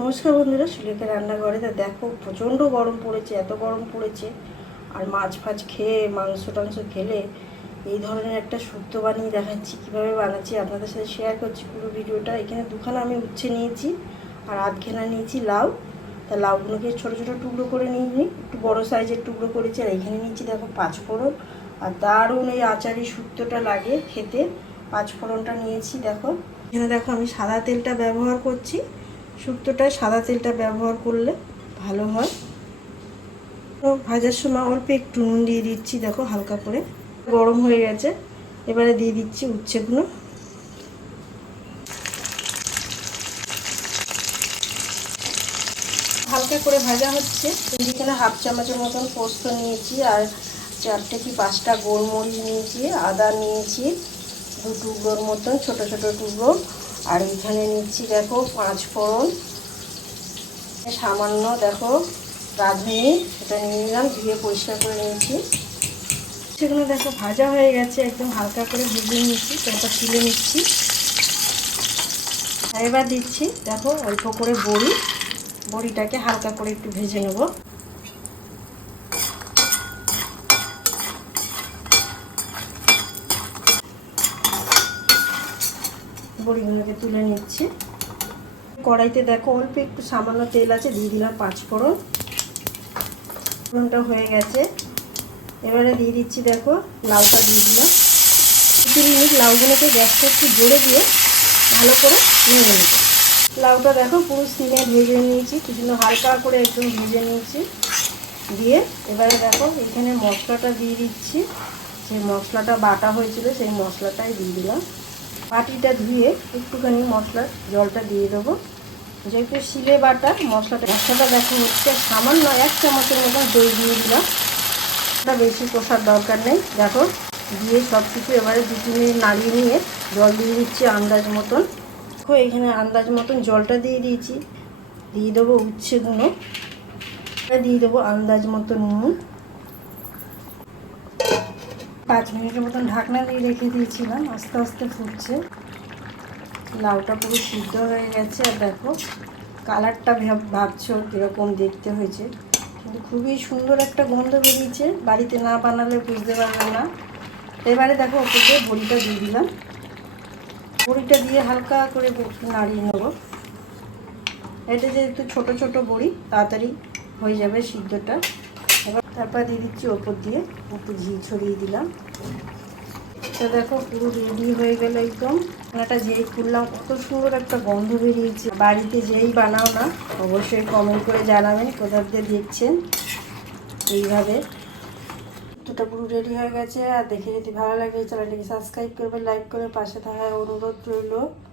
নমস্কার বন্ধুরা, সুলেখা রান্নাঘরে। তা দেখো, প্রচণ্ড গরম পড়েছে, এত গরম পড়েছে। আর মাছ ফাছ খেয়ে, মাংস টাংস খেলে এই ধরনের একটা শুক্তো বানিয়ে দেখাচ্ছি, কীভাবে বানাচ্ছি আপনাদের সাথে শেয়ার করছি পুরো ভিডিওটা। এখানে দুখানা আমি উচ্ছে নিয়েছি আর আধখানা নিয়েছি লাউ। তা লাউগুলোকে ছোটো ছোটো টুকরো করে নিয়ে একটু বড়ো সাইজের টুকরো করেছি। আর এখানে নিয়েছি দেখো পাঁচফোড়ন। আর দারুণ এই আচারি শুক্তোটা লাগে খেতে। পাঁচফোড়নটা নিয়েছি দেখো। এখানে দেখো আমি সাদা তেলটা ব্যবহার করছি। শুক্তোটায় সাদা তেলটা ব্যবহার করলে ভালো হয়। তো ভাজার সময় অল্প একটু নুন দিয়ে দিচ্ছি দেখো, হালকা করে। গরম হয়ে গেছে, এবারে দিয়ে দিচ্ছি উচ্ছেগুলো। হালকা করে ভাজা হচ্ছে। এখানে হাফ চামচের মতন পোস্ত নিয়েছি, আর 4টে কি 5টা গোলমরিচ নিয়েছি, আদা নিয়েছি 2 টুকরোর মতন, ছোট ছোট টুকরো। আর এখানে নিচ্ছি দেখো পাঁচফোড়ন, সামান্য দেখো রাঁধুনি, সেটা নিয়ে নিলাম, ধুয়ে পরিষ্কার করে নিয়েছি। সেগুলো দেখো ভাজা হয়ে গেছে, একদম হালকা করে ভেজে নিয়েছি। তারপর তুলে নিচ্ছি। আর এবার দিচ্ছি দেখো অল্প করে বড়ি। বড়িটাকে হালকা করে একটু ভেজে নেব। বড়িগুলোকে তুলে নিচ্ছি। কড়াইতে দেখো অল্প একটু সামান্য তেল আছে, দিয়ে দিলাম পাঁচফোড়ন। ফোড়নটা হয়ে গেছে, এবারে দিয়ে দিচ্ছি দেখো লাউটা দিয়ে দিলাম। 2 মিনিট লাউগুলোকে গ্যাসটা একটু জোরে দিয়ে ভালো করে নেড়ে নেব। লাউটা দেখো পুরো সিমে ভেজে নিয়েছি, কিছুদিন হালকা করে একদম ভেজে নিয়েছি। দিয়ে এবারে দেখো এখানে মশলাটা দিয়ে দিচ্ছি। সেই মশলাটা বাটা হয়েছিল, সেই মশলাটাই দিয়ে দিলাম। বাটিটা ধুয়ে একটুখানি মশলার জলটা দিয়ে দেবো, যেহেতু শিলে বাটা মশলাটা দেখো হচ্ছে। সামান্য 1 চামচের মতন দই দিয়ে দিলাম। ওটা বেশি কষার দরকার নেই। দেখো দিয়ে সব কিছু এবারে 2-3 মিনিট নাড়িয়ে নিয়ে জল দিয়ে দিচ্ছি আন্দাজ মতন। দেখো এখানে আন্দাজ মতন জলটা দিয়ে দিয়েছি। দিয়ে দেবো উচ্ছেগুলো, দিয়ে দেবো আন্দাজ মতন নুন। 5 মিনিটের মতন ঢাকনা দিয়ে রেখে দিয়েছিলাম, আস্তে আস্তে ফুটছে। লাউটা পুরো সিদ্ধ হয়ে গেছে। আর দেখো কালারটা ভাবছো কীরকম দেখতে হয়েছে, কিন্তু খুবই সুন্দর একটা গন্ধ বেরিয়েছে। বাড়িতে না বানালে বুঝতে পারবে না। এবারে দেখো ওপরে বড়িটা দিয়ে দিলাম। বড়িটা দিয়ে হালকা করে একটু নাড়িয়ে নেব। এটা যেহেতু ছোট ছোট বড়ি, তাড়াতাড়ি হয়ে যাবে সিদ্ধটা। এবার তারপর দিয়ে দিচ্ছি ওপর দিয়ে একটু ঘি ছড়িয়ে দিলাম। এটা দেখো পুরো রেডি হয়ে গেল একদম। রান্নাটা যেই করলাম কত সুন্দর একটা গন্ধ বেরিয়েছে। বাড়িতে যেই বানাও না অবশ্যই কমেন্ট করে জানাবেন কোথা দিয়ে দেখছেন। এইভাবে দুটো পুরো রেডি হয়ে গেছে। আর দেখে যদি ভালো লাগে চ্যানেলটিকে সাবস্ক্রাইব করবেন, লাইক করে পাশে থাকার অনুরোধ রইল।